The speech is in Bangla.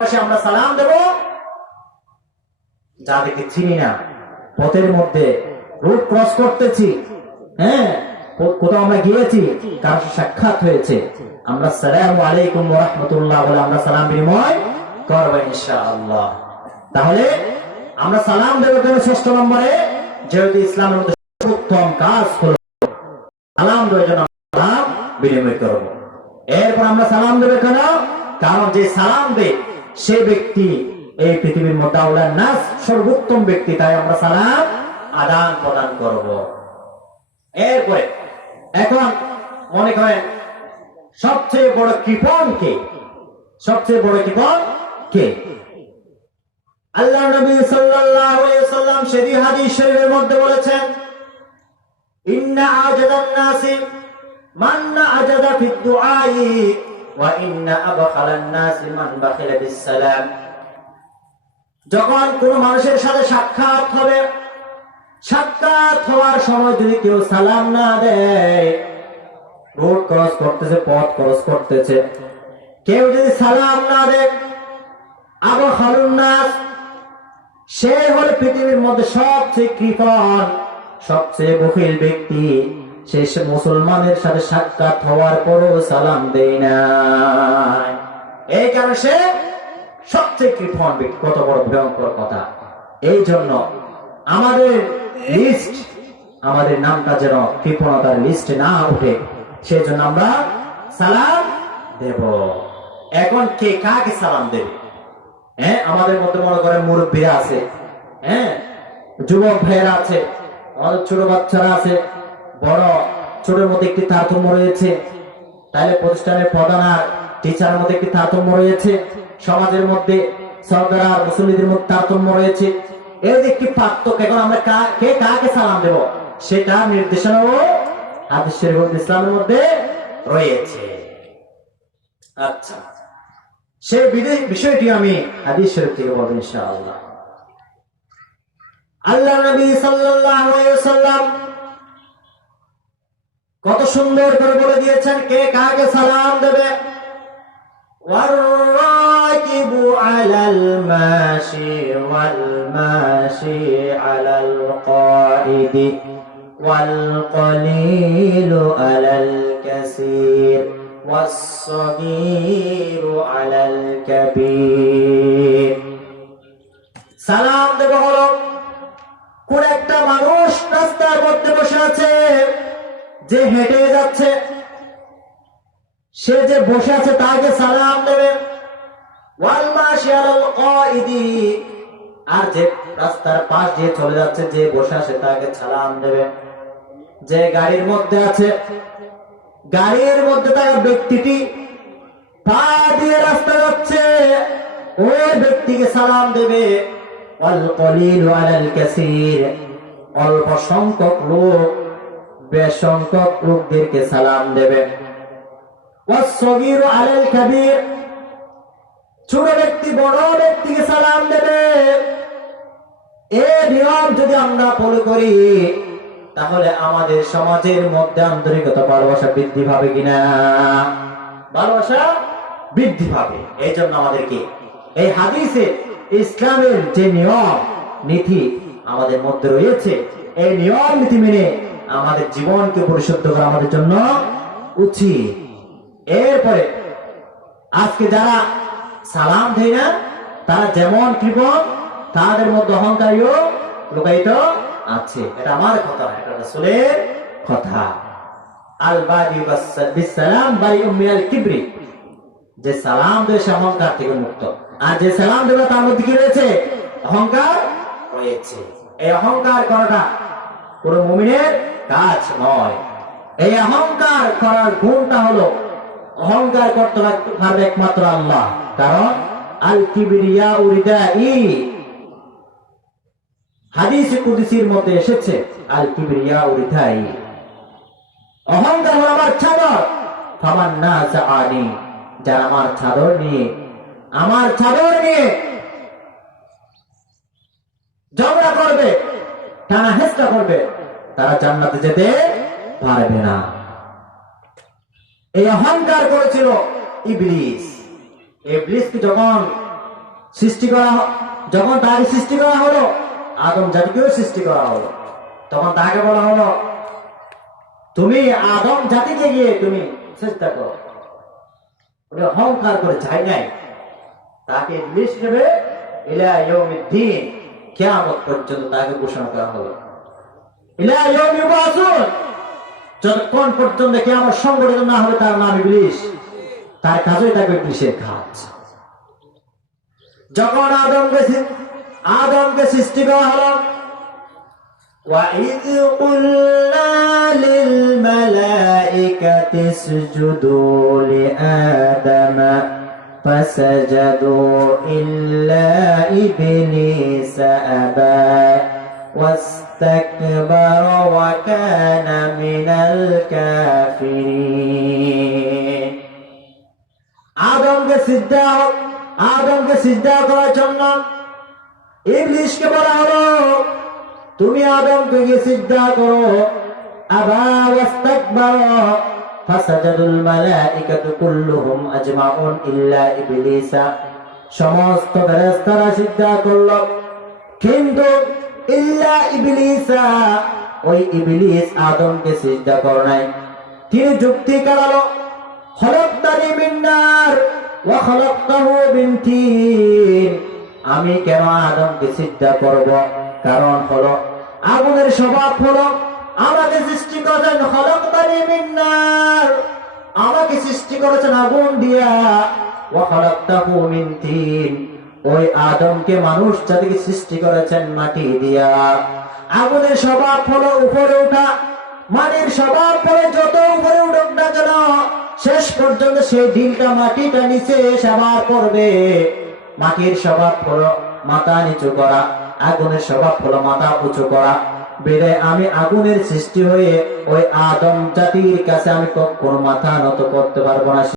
আমরা সালাম দেব যাদেরকে চিনি না, পথের মধ্যে রোড ক্রস করতেছি, হ্যাঁ কোথাও আমরা গিয়েছি, কারোর সাক্ষাৎ হয়েছে, আমরা আসসালামু আলাইকুম ওয়া রাহমাতুল্লাহ বলে আমরা সালাম বিনিময় করব ইনশাআল্লাহ। তাহলে আমরা সালাম দেব কেন? শ্রেষ্ঠ নম্বরে, যেহেতু ইসলামের মধ্যে উত্তম কাজ হলো সালাম দেওয়ার জন্য সালাম বিনিময় করব। এরপর আমরা সালাম দেব কেন? কারণ যে সালাম দেয় সে ব্যক্তি এই পৃথিবীর মধ্যে আওলার নাস, সর্বোত্তম ব্যক্তি, তাই আমরা সালাম আদান প্রদান করব। এরপরে এখন মনে করেন সবচেয়ে বড় কৃপণ কে? সবচেয়ে বড় কৃপণ কে? আল্লাহ নবী সাল্লাল্লাহু আলাইহি ওয়াসাল্লাম সেই হাদিস শরীফের মধ্যে বলেছেন, ইন্না আজাদান নাসি মান আজাদা ফিদ দুআই ওয়া ইন্না আবখালান নাসি মান বাখিলা বিস সালাম। যখন কোন মানুষের সাথে সাক্ষাৎ হবে, সাক্ষাৎ হওয়ার সময় যদি কেউ সালাম না দেয়, রোড ক্রস করতেছে, পথ ক্রস করতেছে, কেউ যদি সালাম না দেয়, আবখালুন নাস, সে হল পৃথিবীর মধ্যে সবচেয়ে কৃপণ, সবচেয়ে বখিল ব্যক্তি। সে মুসলমানের সাথে সাক্ষাৎ হওয়ার পরও সালাম দেয় না, এই কারণে সে সবচেয়ে কৃপণ ব্যক্তি। কত বড় ভয়ঙ্কর কথা! এই জন্য আমাদের লিস্ট, আমাদের নামটা যেন কৃপণতার লিস্টে না উঠে, সেজন্য আমরা সালাম দেব। এখন কে কাকে সালাম দেবে? হ্যাঁ, আমাদের মধ্যে মনে করেন মুরব্বীরা আছে, হ্যাঁ, যুবক ভাইয়েরা আছে, আমাদের ছোট বাচ্চারা আছে, বড় ছোটের মধ্যে একটি তারতম্য রয়েছে, তাহলে প্রতিষ্ঠানের প্রধান আর টিচারের মধ্যে একটি তারতম্য রয়েছে, সমাজের মধ্যে সরকার আর মুসলিমদের মধ্যে তারতম্য রয়েছে, এর একটি পার্থক্য। এখন আমরা কে কাকে সালাম দেব সেটা নির্দেশনাও হাদিস শরীফ ইসলামের মধ্যে রয়েছে। আচ্ছা, সেই বিষয়টি আমি হাদিস শরীফ থেকে বলবো ইনশাআল্লাহ। আল্লাহ নবী সাল্লাল্লাহু আলাইহি ওয়াসাল্লাম কত সুন্দর করে বলে দিয়েছেন কে কাকে সালাম দেবে। ওয়ার-রাকিবু আলাল মাশি ওয়াল মাশি আলাল কাইদি ওয়াল কলিলু আলাল কাসীর ওয়াস-সাগীরু আলাল কাবীর। সালাম দেব হলো কোন একটা মানুষ রাস্তার মধ্যে বসে আছে, যে হেঁটে যাচ্ছে, সে যে বসে আছে তাকে সালাম দেবে। ওয়াল মাশি আলাল কাইদি, আর যে রাস্তার পাশ দিয়ে চলে যাচ্ছে, যে বসে আছে তাকে সালাম দেবে। যে গাড়ির মধ্যে আছে, গাড়ির মধ্যে থাকা ব্যক্তিটি পা দিয়ে রাস্তা যাচ্ছে, ওই ব্যক্তিকে সালাম দেবে। ওয়াল কলিলু আলাল কাসীর, অল্প সংখ্যক লোক বেশ সংখ্যক লোকদেরকে সালাম দেবে। ওয়াস-সাগীরু আলাল কাবীর, ছোট ব্যক্তি বড় ব্যক্তিকে সালাম দেবে। এই নিয়ম যদি আমরা ফলো করি, তাহলে আমাদের সমাজের মধ্যে আন্তরিকতা, ভালোবাসা বৃদ্ধি পাবে কিনা? ভালোবাসা বৃদ্ধি পাবে। এই জন্য আমাদেরকে এই হাদিসে ইসলামের যে নিয়ম নীতি আমাদের মধ্যে রয়েছে, এই নিয়ম নীতি মেনে আমাদের জীবনকে পরিশুদ্ধ করা আমাদের জন্য উচিত। এরপরে আজকে যারা সালাম দেয় না, তারা যেমন কৃপণ, তাদের মধ্যে অহংকারীও লুকায়িত আছে। এটা আমার কথা না, এটা রাসূলের কথা। আল বাদি বিস সালাম বাইউম মিনাল কিবরি, যে সালাম দেয় সে অহংকার থেকে মুক্ত, আর যে সালাম দেবে তার মধ্যে কি রয়েছে? অহংকার রয়েছে। এই অহংকার করাটা কোন মুমিনের কাজ নয়। এই অহংকার করার গুণটা হলো, অহংকার করতে পারবে একমাত্র আল্লাহ। কারণ আল কিবরিয়া উরিদাই, হাদিস কুদসির মধ্যে এসেছে আল কিবরিয়া উরিদাই, অহংকার হলো আমার চাদর। ফামান নাযাআনি, যারা আমার চাদর নিয়ে ঝগড়া করবে, টানা হেঁচড়া করবে, তারা জান্নাতে যেতে পারবে না। এই অহংকার করেছিল ইবলিস। ইবলিসকে যখন সৃষ্টি করা যখন তাকে সৃষ্টি করা হলো, আদম জাতিকেও সৃষ্টি করা হলো, তখন তাকে বলা হলো তুমি আদম জাতিকে গিয়ে তুমি চেষ্টা করো। অহংকার করে যায় নাই, তাকে ইবলিস হিসেবে ইলা ইয়াউমিদ্দিন, কিয়ামত পর্যন্ত তাকে ঘোষণা করা হলো। ইলা ইয়াউমি ইউবাসুন, যতক্ষণ পর্যন্ত কিয়ামত সংগঠিত না হবে তার নাম ইবলিস, তার কাজই থাকবে ইবলিসের কাজ। যখন আদমকে সৃষ্টি করা হলো, وَإِذْ قُلْنَا لِلْمَلَائِكَةِ اسْجُدُوا لِآدَمَ فَسَجَدُوا إِلَّا إِبْلِيسَ أَبَى وَاسْتَكْبَرَ وَكَانَ مِنَ الْكَافِرِينَ। আদমকে সিজদা করার জন্য ইবলিসকে বলা হলো তুমি আদমকে গিয়ে সিজদা করো। আবা ওয়াস্তাকবারা ফাসাজাদুল মালাইকাতু কুল্লুহুম আজমাউন ইল্লা ইবলিসা, সমস্ত ফেরেশতারা সিজদা করল, কিন্তু ইল্লা ইবলিসা, ওই ইবলিস আদমকে সিজদা করে নাই। তিনি যুক্তি কারালো, খলাকতানি মিন নার ওয়া খলাকতাহু মিন তিন, আমি কেন আদমকে সিজদা করব? কারণ হলো আগুনের স্বভাব হলো আমাকে সৃষ্টি করেছেন খলাকতানি মিন নার, আমাকে সৃষ্টি করেছেন আগুন দিয়া, ওয়া খলাকতাহু মিন তিন, ওই আদমকে মানুষ জাতিকে সৃষ্টি করেছেন মাটি দিয়া। আগুনের স্বভাব হলো উপরে ওঠা, মাটির স্বভাব হলো যত উপরে উঠুক না কেন শেষ পর্যন্ত সেই ঢিলটা মাটিটা নিচে আবার পড়বে। মাটির স্বভাব হলো মাথা নিচু করা, আগুনের স্বভাব হলো মাথা উঁচু করা। বেড়ে আমি আগুনের সৃষ্টি হয়ে ওই আদম জাতির কাছে আমি কখনো মাথা নত করতে পারবো না।